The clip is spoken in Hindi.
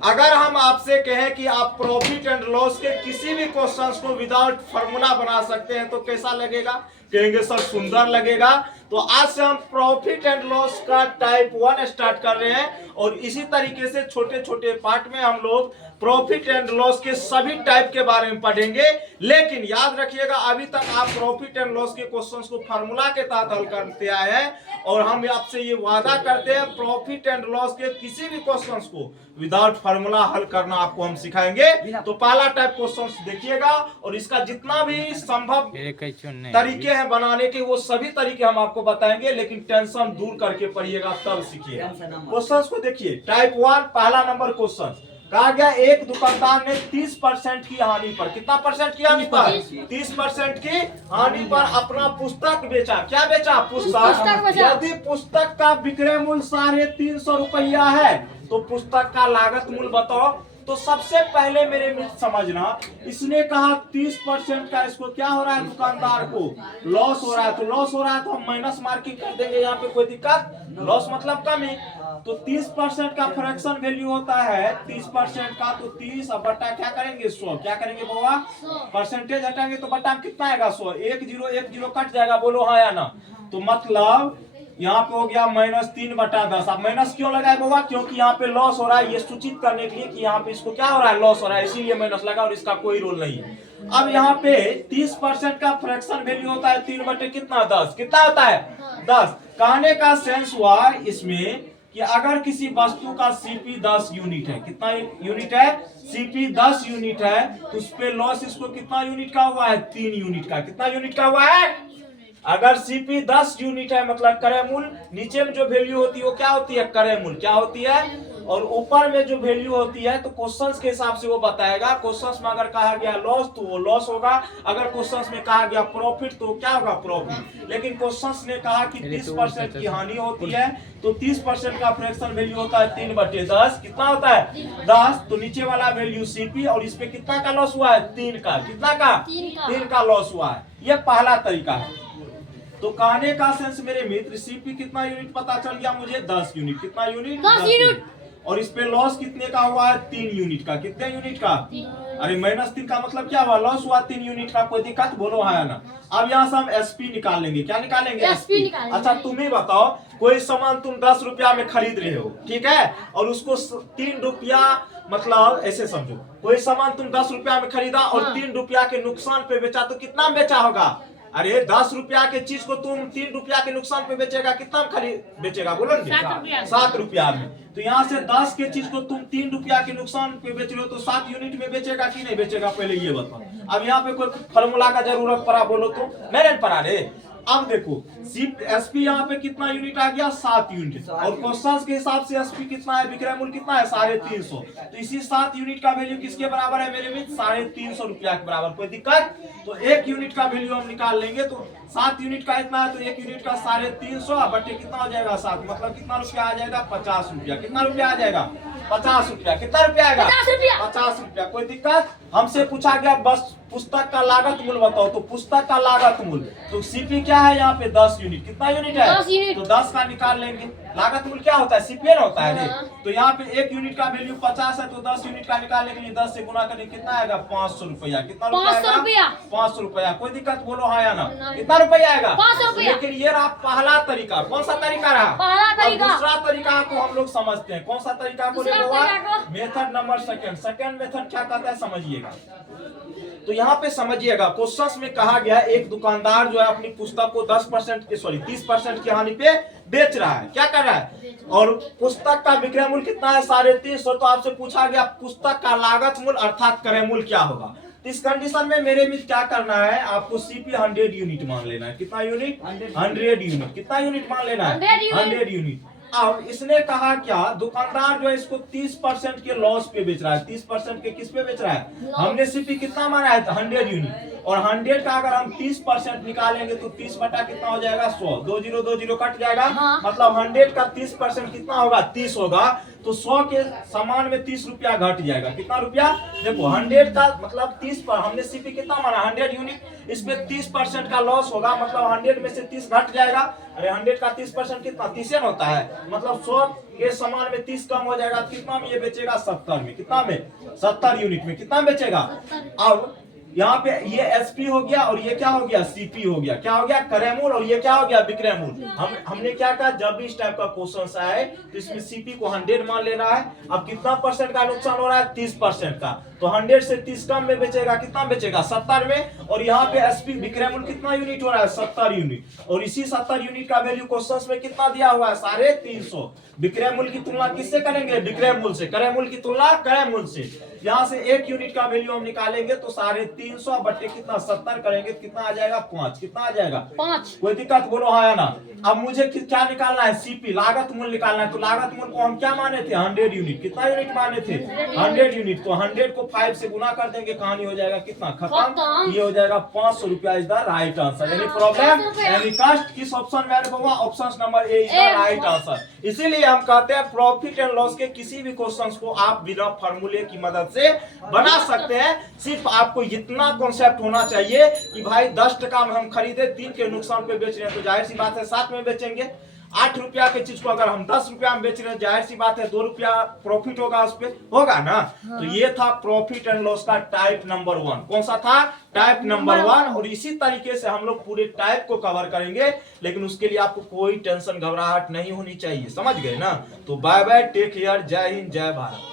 अगर हम आपसे कहें कि आप प्रॉफिट एंड लॉस के किसी भी क्वेश्चंस को विदाउट फार्मूला बना सकते हैं तो कैसा लगेगा? कहेंगे सर सुंदर लगेगा। तो आज से हम प्रॉफिट एंड लॉस का टाइप 1 स्टार्ट कर रहे हैं और इसी तरीके से छोटे छोटे पार्ट में हम लोग प्रॉफिट एंड लॉस के सभी टाइप के बारे में पढ़ेंगे। लेकिन याद रखिएगा, अभी तक आप प्रॉफिट एंड लॉस के क्वेश्चंस को फार्मूला के तहत हल करते आए हैं और हम आपसे ये वादा करते हैं प्रॉफिट एंड लॉस के किसी भी क्वेश्चंस को विदाउट फार्मूला हल करना आपको हम सिखाएंगे। तो पहला टाइप क्वेश्चंस देखिएगा और इसका जितना भी संभव तरीके हैं बनाने के वो सभी तरीके हम आपको बताएंगे, लेकिन टेंशन दूर करके पढ़िएगा तब सीखिएगा। क्वेश्चंस को देखिए। टाइप 1 पहला नंबर क्वेश्चन कहा गया, एक दुकानदार ने 30% की हानि पर, कितना परसेंट की हानि पर? 30% की हानि पर अपना पुस्तक बेचा। क्या बेचा? पुस्तक। यदि पुस्तक का विक्रय मूल्य 350 रुपया है तो पुस्तक का लागत मूल्य बताओ। तो सबसे पहले मेरे मित्र समझना, इसने कहा 30% का इसको क्या हो रहा है, दुकानदार को लॉस हो रहा है। तो लॉस हो रहा है तो हम माइनस मार्किंग कर देंगे, यहाँ पे कोई दिक्कत। लॉस मतलब कमी। तो 30% का फ्रैक्शन वैल्यू होता है 30% का, तो 30 अब बटा क्या करेंगे 100। क्या करेंगे बाबा? परसेंटेज हटाएंगे तो बटा कितना आएगा 100। 1 0 कट जाएगा, बोलो हाँ या ना। तो मतलब यहाँ पे हो गया -3/10। अब माइनस क्यों लगाए बाबा? क्योंकि यहाँ पे लॉस हो रहा है, ये सूचित करने के लिए कि यहाँ पे इसको क्या हो रहा है, लॉस हो रहा है, इसीलिए माइनस लगा और इसका कोई रोल नहीं है। अब यहाँ पे 30% का फ्रैक्शन वैल्यू होता है 3 बटे कितना 10। कितना होता है 10। कहने का सेंस हुआ इसमें कि अगर किसी वस्तु का सीपी 10 यूनिट है, कितना यूनिट है? सीपी 10 यूनिट है, तो उस पे लॉस इसको कितना यूनिट का हुआ है? 3 यूनिट का। कितना यूनिट का हुआ है? अगर सीपी 10 यूनिट है मतलब क्रय मूल्य, नीचे में जो वैल्यू होती है वो क्या होती है? क्रय मूल्य। क्या होती है? और ऊपर में जो वैल्यू होती है तो क्वेश्चंस के हिसाब से वो बताएगा। क्वेश्चंस में अगर कहा गया लॉस तो वो लॉस होगा, अगर क्वेश्चंस में कहा गया प्रॉफिट तो क्या होगा? प्रॉफिट। लेकिन क्वेश्चंस ने कहा कि 30% की हानि होती है, तो 30% का फ्रैक्शन वैल्यू होता है 3/10। कितना होता है? 10। तो नीचे वाला वैल्यू सीपी और इस पे कितना का लॉस हुआ है? 3 का। कितना का? 3 का लॉस हुआ है। ये पहला तरीका है। तो कहने का सेंस मेरे मित्र, सीपी कितना यूनिट पता चल गया मुझे? 10 यूनिट। कितना यूनिट? 10 यूनिट। और इस पे लॉस कितने का हुआ है? 3 यूनिट का। कितने यूनिट का? अरे -3 का मतलब क्या हुआ? लॉस हुआ 3 यूनिट का। कोई दिक्कत? बोलो हाँ या ना। अब यहाँ से हम एसपी निकाल लेंगे। क्या निकालेंगे? एसपी। अच्छा तुम ही बताओ, कोई सामान तुम 10 रुपया में खरीद रहे हो, ठीक है, और उसको 3 रुपया, मतलब ऐसे समझो, कोई सामान तुम 10 रुपया में खरीदा और 3 रुपया के नुकसान पे बेचा, तो कितना में बेचा होगा? अरे 10 रुपया के चीज को तुम 3 रुपया के नुकसान पे बेचेगा, कितना में खरीद बेचेगा? बोलो 7 रुपया में। तो यहाँ से 10 के चीज को तुम 3 रुपया के नुकसान पे बेच रहे हो तो 7 यूनिट में बेचेगा कि नहीं बेचेगा? पहले ये बताओ। अब यहाँ पे कोई फार्मूला का जरूरत पड़ा बोलो तो मेरे पड़ा रे। अब देखो एसपी यहाँ पे कितना यूनिट आ गया? 7 यूनिट। और क्वेश्चन के हिसाब से एसपी कितना है? विक्रय मूल्य कितना है? 350। तो इसी 7 यूनिट का वैल्यू किसके बराबर है मेरे मित्र? 350 रुपया के बराबर। कोई दिक्कत? तो 1 यूनिट का वैल्यू हम निकाल लेंगे। तो 7 यूनिट का इतना है तो 1 यूनिट का 350 बटे कितना हो जाएगा? 7। मतलब कितना रुपया आ जाएगा? 50 रुपया। कितना रुपया आ जाएगा? 50 रुपया। कितना रुपया आएगा? 50 रुपया। कोई दिक्कत? हमसे पूछा गया बस पुस्तक का लागत मूल्य बताओ, तो पुस्तक का लागत मूल्य, तो सीपी क्या है यहाँ पे? 10 यूनिट। कितना यूनिट है? 10 यूनिट। तो 10 का निकाल लेंगे। लागत मूल्य क्या होता है? सीपी होता है। तो यहाँ पे 1 यूनिट का वैल्यू 50 है, तो 10 यूनिट का निकालने के लिए 10 से गुना करने कितना आएगा? 500 रुपया। कितना रुपया? 500 रुपया। कोई दिक्कत? बोलो हाँ या ना। कितना रुपया आएगा? 500 रुपया। लेकिन ये रहा पहला तरीका। कौन सा तरीका रहा? पहला तरीका। दूसरा तरीका को हम लोग समझते हैं। कौन सा तरीका बोले? Method number second. Second method क्या कहता है समझिएगा। तो यहाँ पे समझिएगा, क्वेश्चंस में कहा गया एक दुकानदार जो है अपनी पुस्तक को 30% की हानि पे बेच रहा है। क्या कर रहा है? और पुस्तक का विक्रय मूल्य कितना है? 350। तो आपसे पूछा गया पुस्तक का लागत मूल्य अर्थात क्रय मूल्य क्या होगा। तो इस कंडीशन में मेरे मित्र क्या करना है? आपको सीपी 100 यूनिट मान लेना है। कितना यूनिट? 100 यूनिट। कितना यूनिट मान लेना है? 100 यूनिट। अब इसने कहा क्या, दुकानदार जो है इसको 30% के लॉस पे बेच रहा है। 30% के किस पे बेच रहा है? हमने सीपी कितना माना है? 100 यूनिट। और 100 का अगर हम 30% निकालेंगे तो 30 बटा कितना हो जाएगा? 100। 2 0 कट जाएगा। मतलब 100 का 30% कितना होगा? 30 होगा। तो 100 के सामान में 30 रुपया घट जाएगा। कितना रुपया? देखो 100 का मतलब 30 पर हमने सीपी कितना माना 100 यूनिट, इसमें 30% का लॉस होगा, मतलब 100 में से 30 घट जाएगा। अरे 100 का 30% कितना? 30 होता है, मतलब 100 के सामान में 30 कम हो जाएगा। कितना में ये बेचेगा? 70 में। कितना में? 70 यूनिट में कितना बेचेगा? अब यहाँ पे ये एसपी हो गया और ये क्या हो गया? सीपी हो गया। क्या हो गया? क्रय मूल्य, और ये क्या हो गया? विक्रय मूल्य। हमने क्या कहा, जब भी इस टाइप का क्वेश्चन आए तो इसमें सीपी को 100 मान लेना है। अब कितना परसेंट का नुकसान हो रहा है? 30% का, तो 100 से 30 कम में बेचेगा। कितना बेचेगा? 70 में। और यहाँ पे एसपी विक्रय मूल्य कितना यूनिट हो रहा है? 70 यूनिट। और इसी 70 यूनिट का वैल्यू क्वेश्चन में कितना दिया हुआ है? 350। विक्रय मूल्य की तुलना किससे करेंगे? विक्रय मूल्य से। क्रय मूल्य की तुलना क्रय मूल्य से। यहाँ से 1 यूनिट का वैल्यू हम निकालेंगे तो 350 बटे कितना? 70 करेंगे तो कितना आ जाएगा? 5। कितना आ जाएगा? 5। कोई दिक्कत बोलो हाँ या ना? अब मुझे क्या निकालना है? सीपी, लागत मूल्य निकालना है। तो लागत मूल्य को हम क्या माने थे? 100 यूनिट। कितना यूनिट माने थे? 100 यूनिट। तो 100 को 5 से गुना कर देंगे, कहानी हो जाएगा कितना? खत्म। ये हो जाएगा 500 रुपया is the right answer. Any problem? Any कस्ट? किस ऑप्शन में ऐड होगा? Option number A is the right answer. इसीलिए हम कहते हैं प्रॉफिट एंड लॉस के किसी भी क्वेश्चंस को आप बिना फार्मूले की मदद से बना सकते हैं। सिर्फ आपको इतना कॉन्सेप्ट होना चाहिए कि भाई 10 टका में हम खरीदे, 3 के नुकसान पे बेच रहे हैं, तो जाहिर सी बात है 7 में बेचेंगे। 8 रुपया के चीज को अगर हम 10 रुपया में बेच रहे हैं, जाहिर सी बात है 2 रुपया प्रॉफिट होगा उस पे, होगा ना। तो ये था प्रॉफिट एंड लॉस का टाइप नंबर 1। कौन सा था? Type number 1। और इसी तरीके से हम लोग पूरे टाइप को कवर करेंगे, लेकिन उसके लिए आपको कोई टेंशन घबराहट नहीं होनी चाहिए। समझ गए ना? तो बाय बाय, टेक केयर, जय हिंद, जय भारत।